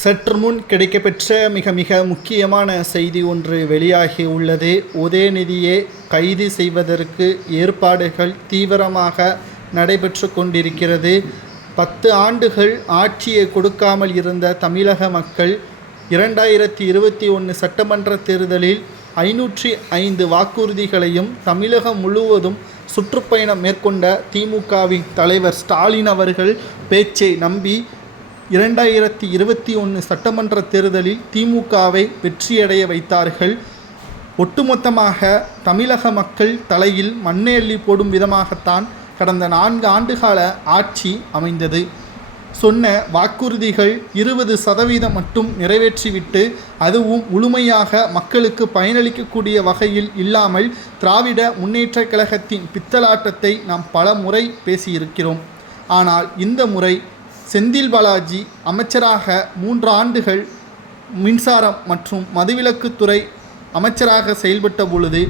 சற்று முன் கிடைக்கப்பெற்ற மிக மிக முக்கியமான செய்தி ஒன்று வெளியாகி உள்ளது. உதயநிதியை கைது செய்வதற்கு ஏற்பாடுகள் தீவிரமாக நடைபெற்று கொண்டிருக்கிறது. 10 ஆண்டுகள் ஆட்சியை கொடுக்காமல் இருந்த தமிழக மக்கள் 2021 சட்டமன்ற தேர்தலில் 505 வாக்குறுதிகளையும் தமிழகம் முழுவதும் சுற்றுப்பயணம் மேற்கொண்ட திமுகவின் தலைவர் ஸ்டாலின் அவர்கள் பேச்சை நம்பி 2021 சட்டமன்ற தேர்தலில் திமுகவை வெற்றியடைய வைத்தார்கள். ஒட்டுமொத்தமாக தமிழக மக்கள் தலையில் மண்ணெள்ளி போடும் விதமாகத்தான் கடந்த 4 ஆண்டுகால ஆட்சி அமைந்தது. சொன்ன வாக்குறுதிகள் 20% மட்டும் நிறைவேற்றிவிட்டு, அதுவும் முழுமையாக மக்களுக்கு பயனளிக்கக்கூடிய வகையில் இல்லாமல் திராவிட முன்னேற்ற கழகத்தின் பித்தலாட்டத்தை நாம் பல முறை பேசியிருக்கிறோம். ஆனால் இந்த முறை செந்தில் பாலாஜி அமைச்சராக 3 ஆண்டுகள் மின்சாரம் மற்றும் மதுவிலக்குத்துறை அமைச்சராக செயல்பட்ட பொழுது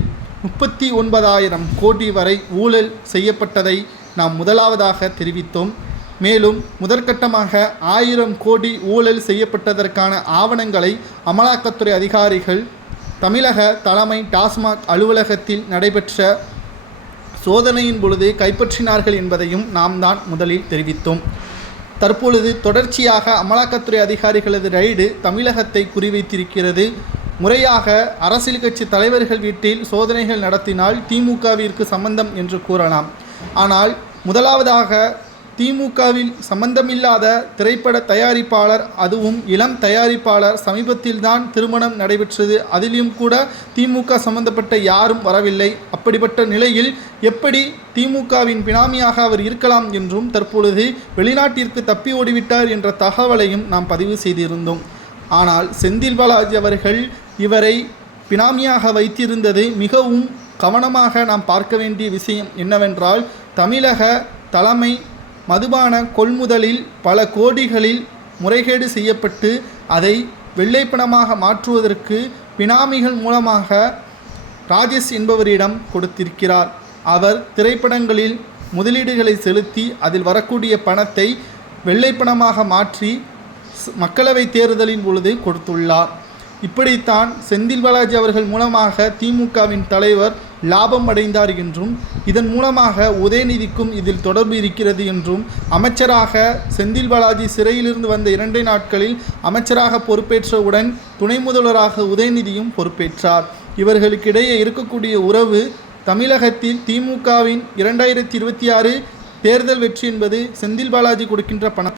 39,000 கோடி வரை ஊழல் செய்யப்பட்டதை நாம் முதலாவதாக தெரிவித்தோம். மேலும் முதற்கட்டமாக 1000 கோடி ஊழல் செய்யப்பட்டதற்கான ஆவணங்களை அமலாக்கத்துறை அதிகாரிகள் தமிழக தலைமை டாஸ்மாக் அலுவலகத்தில் நடைபெற்ற சோதனையின் பொழுது கைப்பற்றினார்கள் என்பதையும் நாம் தான் முதலில் தெரிவித்தோம். தற்பொழுது தொடர்ச்சியாக அமலாக்கத்துறை அதிகாரிகளது ரைடு தமிழகத்தை குறிவைத்திருக்கிறது. முறையாக அரசியல் கட்சி தலைவர்கள் வீட்டில் சோதனைகள் நடத்தினால் திமுகவிற்கு சம்பந்தம் என்று கூறலாம். ஆனால் முதலாவதாக திமுகவில் சம்பந்தமில்லாத திரைப்பட தயாரிப்பாளர், அதுவும் இளம் தயாரிப்பாளர் சமீபத்தில்தான் திருமணம் நடைபெற்றது. அதிலும் கூட திமுக சம்பந்தப்பட்ட யாரும் வரவில்லை. அப்படிப்பட்ட நிலையில் எப்படி திமுகவின் பினாமியாக அவர் இருக்கலாம் என்றும், தற்பொழுது வெளிநாட்டிற்கு தப்பி ஓடிவிட்டார் என்ற தகவலையும் நாம் பதிவு செய்திருந்தோம். ஆனால் செந்தில் பாலாஜி அவர்கள் இவரை பினாமியாக வைத்திருந்தது மிகவும் கவனமாக நாம் பார்க்க வேண்டிய விஷயம் என்னவென்றால், தமிழக தலைமை மதுபான கொள்முதலில் பல கோடிகளில் முறைகேடு செய்யப்பட்டு அதை வெள்ளைப்பணமாக மாற்றுவதற்கு பினாமிகள் மூலமாக ராஜேஷ் என்பவரிடம் கொடுத்திருக்கிறார். அவர் திரைப்படங்களில் முதலீடுகளை செலுத்தி அதில் வரக்கூடிய பணத்தை வெள்ளைப்பணமாக மாற்றி மக்களவை தேர்தலின் பொழுது கொடுத்துள்ளார். இப்படித்தான் செந்தில் பாலாஜி அவர்கள் மூலமாக திமுகவின் தலைவர் லாபம் அடைந்தார் என்றும், இதன் மூலமாக உதயநிதிக்கும் இதில் தொடர்பு இருக்கிறது என்றும், அமைச்சராக செந்தில் பாலாஜி சிறையிலிருந்து வந்த 2 நாட்களில் அமைச்சராக பொறுப்பேற்றவுடன் துணை முதல்வராக உதயநிதியும் பொறுப்பேற்றார். இவர்களுக்கிடையே இருக்கக்கூடிய உறவு தமிழகத்தில் திமுகவின் 2026 தேர்தல் வெற்றி என்பது செந்தில் பாலாஜி கொடுக்கின்ற பணம்.